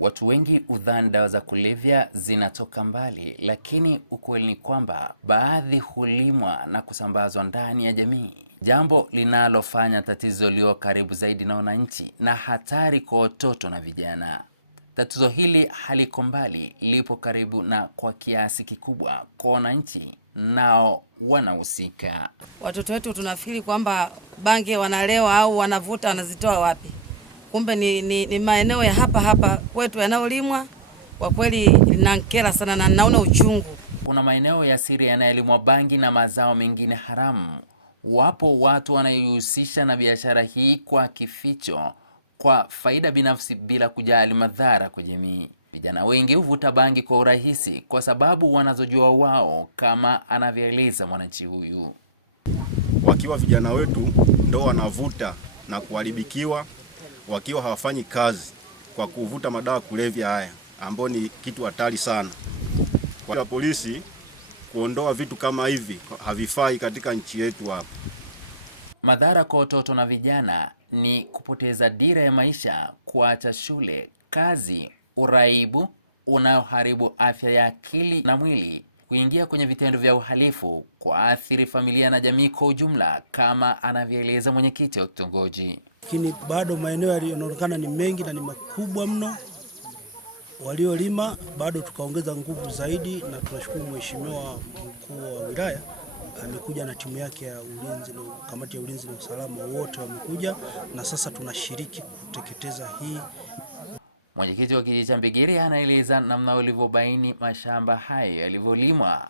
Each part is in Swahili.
Watu wengi hudhani dawa za kulevya zinatoka mbali, lakini ukweli ni kwamba baadhi hulimwa na kusambazwa ndani ya jamii, jambo linalofanya tatizo liwe karibu zaidi na wananchi na hatari kwa watoto na vijana. Tatizo hili haliko mbali, lipo karibu na kwa kiasi kikubwa kwa wananchi nao wanahusika. Watoto wetu tunafikiri kwamba bangi wanalewa au wanavuta, wanazitoa wapi? Kumbe ni maeneo ya hapa kwetu yanayolimwa. Kwa kweli linankera sana na naona uchungu. Kuna maeneo ya siri yanayolimwa bangi na mazao mengine haramu. Wapo watu wanayohusisha na biashara hii kwa kificho, kwa faida binafsi bila kujali madhara kwa jamii. Vijana wengi huvuta bangi kwa urahisi kwa sababu wanazojua wao, kama anavyoeleza mwananchi huyu. Wakiwa vijana wetu ndo wanavuta na kuharibikiwa, wakiwa hawafanyi kazi kwa kuvuta madawa kulevya haya ambao ni kitu hatari sana. Kwa polisi kuondoa vitu kama hivi havifai katika nchi yetu hapa. Madhara kwa watoto na vijana ni kupoteza dira ya maisha, kuacha shule, kazi, uraibu unaoharibu afya ya akili na mwili, kuingia kwenye vitendo vya uhalifu, kuathiri familia na jamii kwa ujumla, kama anavyoeleza mwenyekiti wa kitongoji. Lakini bado maeneo yanaonekana ni mengi na ni makubwa mno. Waliolima bado tukaongeza nguvu zaidi, na tunashukuru mheshimiwa mkuu wa wilaya amekuja na timu yake ya ulinzi na kamati ya ulinzi na usalama, wote wamekuja na sasa tunashiriki kuteketeza hii. Mwenyekiti wa kijiji cha Mbigiri anaeleza namna walivyobaini mashamba hayo yalivyolimwa,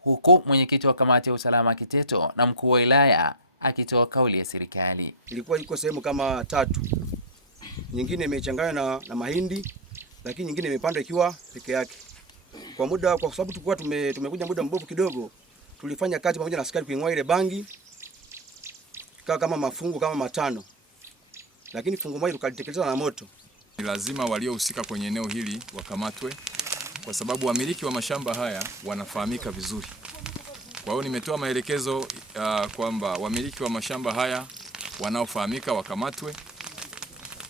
huku mwenyekiti wa kamati ya usalama Kiteto na mkuu wa wilaya akitoa kauli ya serikali. Ilikuwa iko sehemu kama 3, nyingine imechanganywa na mahindi, lakini nyingine imepandwa ikiwa peke yake. Kwa sababu tulikuwa tumekuja muda mbovu kidogo, tulifanya kazi pamoja na askari kuing'oa ile bangi kama mafungu kama 5, lakini fungu moja tukalitekeleza na moto. Ni lazima waliohusika kwenye eneo hili wakamatwe, kwa sababu wamiliki wa mashamba haya wanafahamika vizuri. Kwa hiyo nimetoa maelekezo kwamba wamiliki wa mashamba haya wanaofahamika wakamatwe,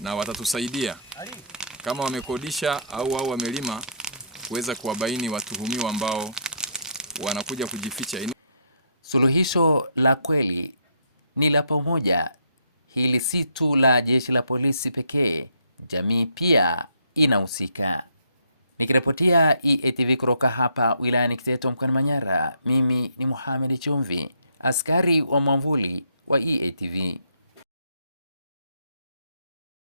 na watatusaidia kama wamekodisha au wamelima kuweza kuwabaini watuhumiwa ambao wanakuja kujificha. Suluhisho la kweli ni la pamoja. Hili si tu la jeshi la polisi pekee, jamii pia inahusika. Nikiripotia EATV kutoka hapa wilayani Kiteto mkoani Manyara, mimi ni Mohamed Chumvi, askari wa mwamvuli wa EATV.